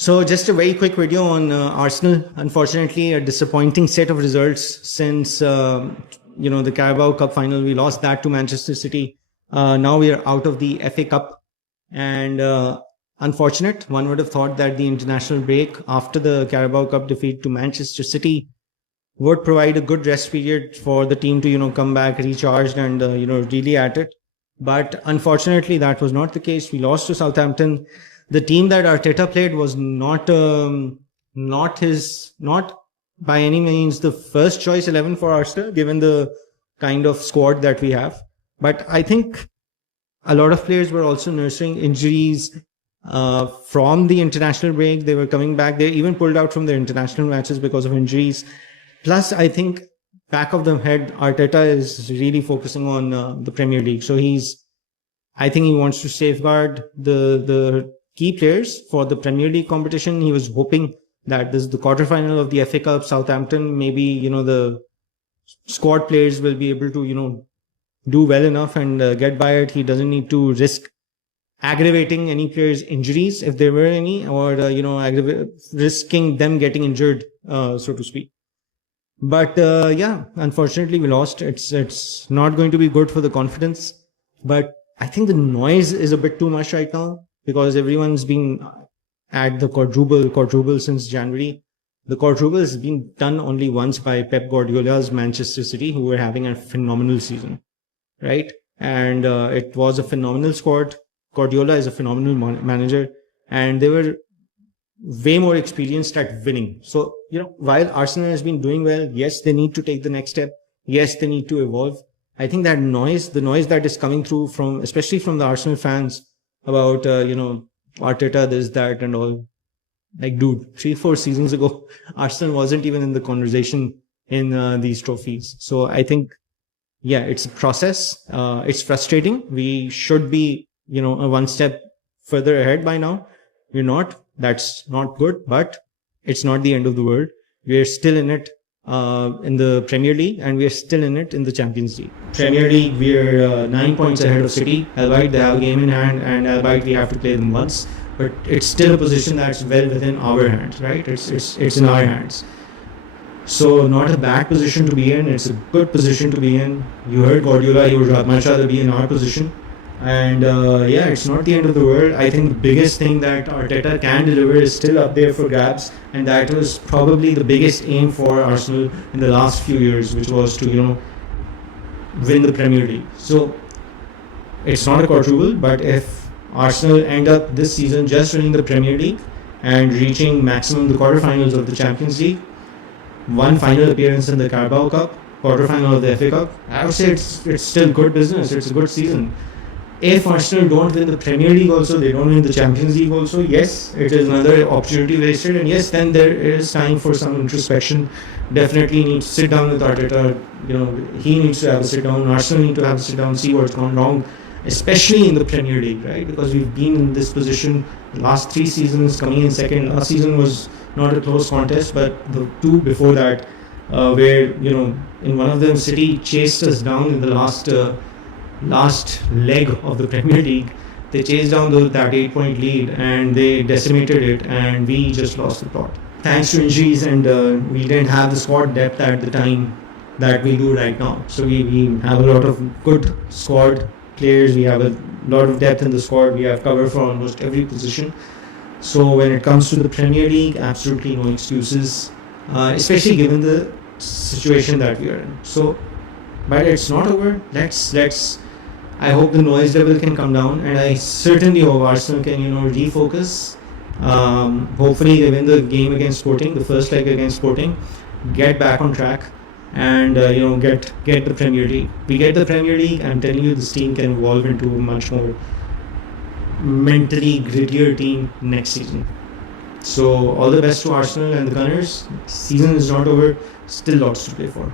So, just a very quick video on Arsenal. Unfortunately, a disappointing set of results since the Carabao Cup final. We lost that to Manchester City. Now we are out of the FA Cup, and unfortunate. One would have thought that the international break after the Carabao Cup defeat to Manchester City would provide a good rest period for the team to come back recharged and really at it. But unfortunately, that was not the case. We lost to Southampton. The team that Arteta played was not by any means the first choice 11 for Arsenal, given the kind of squad that we have. But I think a lot of players were also nursing injuries from the international break. They were coming back. They even pulled out from their international matches because of injuries. Plus, I think back of the head, Arteta is really focusing on the Premier League. So I think he wants to safeguard the key players for the Premier League competition. He was hoping that this is the quarterfinal of the FA Cup, Southampton. Maybe, the squad players will be able to, do well enough and get by it. He doesn't need to risk aggravating any players' injuries if there were any, or, risking them getting injured, so to speak. But unfortunately we lost. It's not going to be good for the confidence. But I think the noise is a bit too much right now because everyone's been at the quadruple since January. The quadruple has been done only once by Pep Guardiola's Manchester City, who were having a phenomenal season, right? And it was a phenomenal squad. Guardiola is a phenomenal manager, and they were way more experienced at winning. So, while Arsenal has been doing well, yes, they need to take the next step. Yes, they need to evolve. I think that the noise that is coming through especially from the Arsenal fans about, Arteta, this, that, and all. Like, dude, 3-4 seasons ago, Arsenal wasn't even in the conversation in these trophies. So I think, it's a process. It's frustrating. We should be, a one step further ahead by now. We're not. That's not good, but it's not the end of the world. We're still in it in the Premier League, and we're still in it in the Champions League. Premier League, we're 9 points ahead of City. Albeit they have a game in hand, and albeit we have to play them once, but it's still a position that's well within our hands, right? It's in our hands. So not a bad position to be in. It's a good position to be in. You heard Guardiola, he would much rather be in our position. And it's not the end of the world. I think the biggest thing that Arteta can deliver is still up there for grabs, and that was probably the biggest aim for Arsenal in the last few years, which was to win the Premier League. So it's not a quadruple, but if Arsenal end up this season just winning the Premier League and reaching maximum the quarterfinals of the Champions League, one final appearance in the Carabao Cup, quarterfinal of the FA Cup, I would say it's still good business. It's a good season. If Arsenal don't win the Premier League also, they don't win the Champions League also, yes, it is another opportunity wasted. And yes, then there is time for some introspection. Definitely need to sit down with Arteta. He needs to have a sit down. Arsenal need to have a sit down, see what's gone wrong, especially in the Premier League, right? Because we've been in this position the last 3 seasons, coming in second. Last season was not a close contest, but the 2 before that, where, in one of them, City chased us down in the last leg of the Premier League. They chased down that 8-point lead and they decimated it, and we just lost the plot. Thanks to injuries, and we didn't have the squad depth at the time that we do right now. So we have a lot of good squad players. We have a lot of depth in the squad. We have cover for almost every position. So when it comes to the Premier League, absolutely no excuses, especially given the situation that we are in. So, but it's not over. I hope the noise level can come down, and I certainly hope Arsenal can, refocus. Hopefully they win the game against Sporting, the first leg against Sporting, get back on track, and get the Premier League. We get the Premier League, I'm telling you, this team can evolve into a much more mentally grittier team next season. So all the best to Arsenal and the Gunners. Season is not over, still lots to play for.